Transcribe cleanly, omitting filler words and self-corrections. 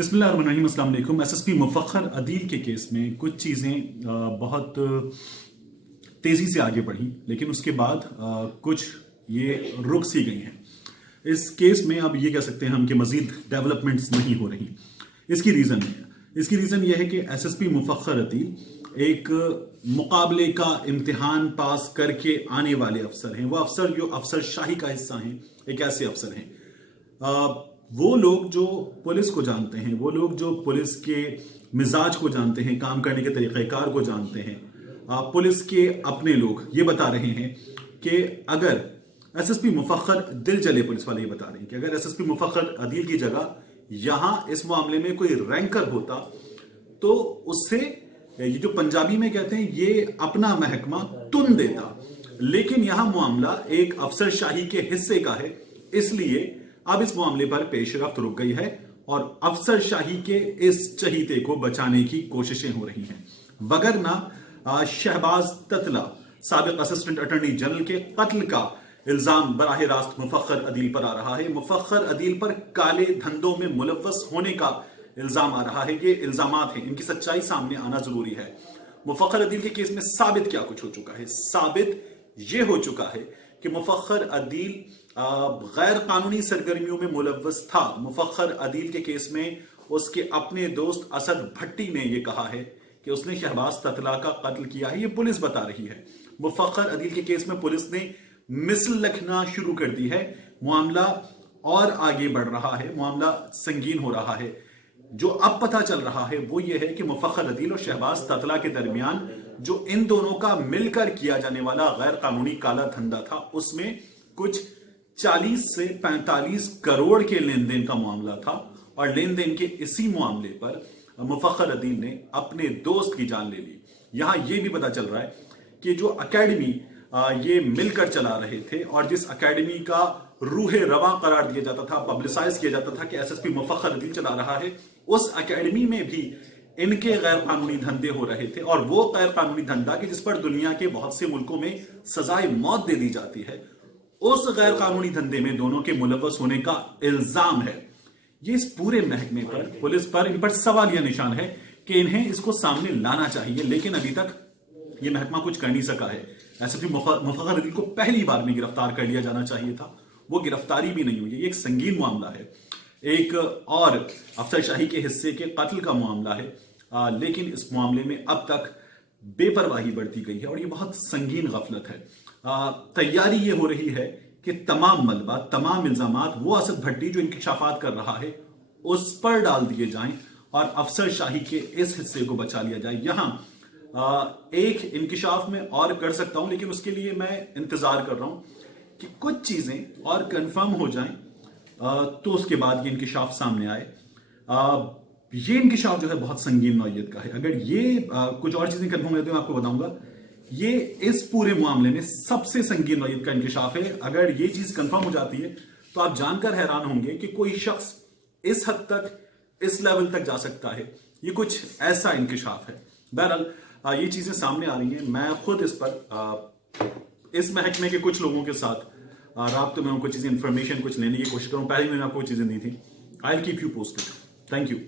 बिस्मिल्लाहिर्रहमानिर्रहीम, अस्सलाम वालेकुम। एसएसपी मुफक्खर अदील के केस में कुछ चीज़ें बहुत तेज़ी से आगे बढ़ी, लेकिन उसके बाद कुछ ये रुक सी गई हैं। इस केस में अब ये कह सकते हैं हम कि मज़ीद डेवलपमेंट्स नहीं हो रही। इसकी रीज़न ये है कि एसएसपी मुफक्खर अदील एक मुकाबले का इम्तिहान पास करके आने वाले अफसर हैं। वो अफसर जो अफसर शाही का हिस्सा हैं, एक ऐसे अफसर हैं। वो लोग जो पुलिस को जानते हैं, वो लोग जो पुलिस के मिजाज को जानते हैं, काम करने के तरीक़ेकार को जानते हैं, पुलिस के अपने लोग ये बता रहे हैं कि अगर एसएसपी मुफक्खर दिल चले, पुलिस वाले ये बता रहे हैं कि अगर एसएसपी मुफक्खर अदील की जगह यहां इस मामले में कोई रैंकर होता तो उससे ये जो पंजाबी में कहते हैं ये अपना महकमा तुन देता। लेकिन यहां मामला एक अफसर शाही के हिस्से का है, इसलिए अब इस मामले पर पेशरफ्त रुक गई है और अफसर शाही के इस चहीते को बचाने की कोशिशें हो रही हैं। वगरना शहबाज ततला साबिक असिस्टेंट अटॉर्नी जनरल के कत्ल का इल्जाम बराह रास्त मुफक्खर अदील पर आ रहा है। मुफक्खर अदील पर काले धंधों में मुलव्वस होने का इल्जाम आ रहा है। ये इल्जामात हैं, इनकी सच्चाई सामने आना जरूरी है। मुफक्खर अदील के केस में साबित क्या कुछ हो चुका है? साबित ये हो चुका है कि मुफक्खर अदील गैर कानूनी सरगर्मियों में मुलव्वस था। मुफक्खर अदील के केस में उसके अपने दोस्त असद भट्टी ने यह कहा है कि उसने शहबाज ततला का कत्ल किया है। ये पुलिस बता रही है। मुफक्खर अदील के केस में पुलिस ने मिसल लिखना शुरू कर दी है। मामला और आगे बढ़ रहा है, मामला संगीन हो रहा है। जो अब पता चल रहा है वो ये है कि मुफक्खर अदील और शहबाज ततला के दरमियान जो इन दोनों का मिलकर किया जाने वाला गैर कानूनी काला धंधा था, उसमें कुछ 40 से 45 करोड़ के लेन देन का मामला था। और लेन देन के इसी मामले पर मुफक्खर अदील ने अपने दोस्त की जान ले ली। यहां यह भी पता चल रहा है कि जो एकेडमी ये मिलकर चला रहे थे और जिस एकेडमी का रूहे रवां करार दिया जाता था, पब्लिसाइज किया जाता था कि एसएसपी मुफक्खर अदील चला रहा है, उस एकेडमी में भी इनके गैर कानूनी धंधे हो रहे थे। और वो गैर कानूनी धंधा कि जिस पर दुनिया के बहुत से मुल्कों में सजाए मौत दे दी जाती है, उस गैर कानूनी धंधे में दोनों के मुलव्वस होने का इल्जाम है। ये इस पूरे महकमे पर, पुलिस पर, इन पर सवालिया निशान है कि इन्हें इसको सामने लाना चाहिए, लेकिन अभी तक ये महकमा कुछ कर नहीं सका है। एसएसपी मुफक्खर अदील को पहली बार में गिरफ्तार कर लिया जाना चाहिए था, वो गिरफ्तारी भी नहीं हुई। ये एक संगीन मामला है, एक और अफसर शाही के हिस्से के कत्ल का मामला है, लेकिन इस मामले में अब तक बेपरवाही बढ़ती गई है और ये बहुत संगीन गफलत है। तैयारी ये हो रही है कि तमाम मलबा, तमाम इल्जामात वो असद भट्टी जो इंकिशाफात कर रहा है उस पर डाल दिए जाएं और अफसर शाही के इस हिस्से को बचा लिया जाए। यहां एक इंकिशाफ में और कर सकता हूं, लेकिन उसके लिए मैं इंतजार कर रहा हूं कि कुछ चीजें और कंफर्म हो जाएं, तो उसके बाद ये इंकिशाफ सामने आए। ये इंकिशाफ जो है बहुत संगीन नौयत का है। अगर ये कुछ और चीजें कंफर्म हो जाती हैं, मैं आपको बताऊंगा। ये इस पूरे मामले में सबसे संगीन नौयत का इंकिशाफ है। अगर ये चीज कंफर्म हो जाती है तो आप जानकर हैरान होंगे कि कोई शख्स इस हद तक, इस लेवल तक जा सकता है। ये कुछ ऐसा इंकिशाफ है। बहरहाल ये चीजें सामने आ रही हैं। मैं खुद इस पर इस महकमे के कुछ लोगों के साथ राब्ते में कुछ चीजें, इंफॉर्मेशन कुछ लेने की कोशिश करूं। पहले मैंने आपको चीजें दी थी। I will keep you posted. Thank you.